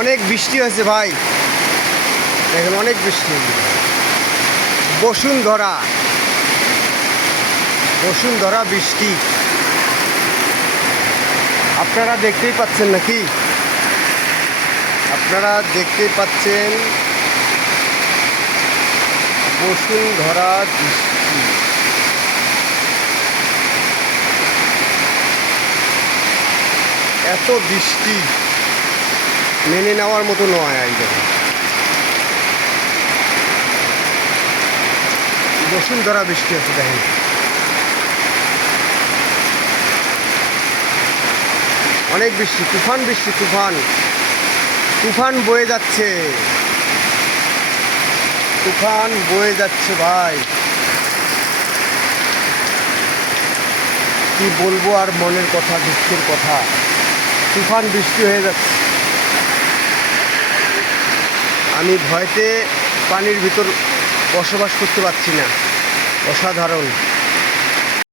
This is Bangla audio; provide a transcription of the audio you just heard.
অনেক বৃষ্টি হয়েছে ভাই, দেখেন অনেক বৃষ্টি। বসুন্ধরা বসুন্ধরা বৃষ্টি আপনারা দেখতেই পাচ্ছেন নাকি? আপনারা দেখতেই পাচ্ছেন বসুন্ধরা বৃষ্টি। এত বৃষ্টি মেনে নেওয়ার মতো নয়। একদম বসুন্ধরা বৃষ্টি আছে, দেখেন অনেক বৃষ্টি, তুফান বৃষ্টি, তুফান তুফান বয়ে যাচ্ছে, তুফান বয়ে যাচ্ছে ভাই। কি বলবো আর, মনের কথা, দুঃখের কথা। তুফান বৃষ্টি হয়ে যাচ্ছে। আমি ভয়তে পানির ভিতর বসবাস করতে পারছি না। অসাধারণ।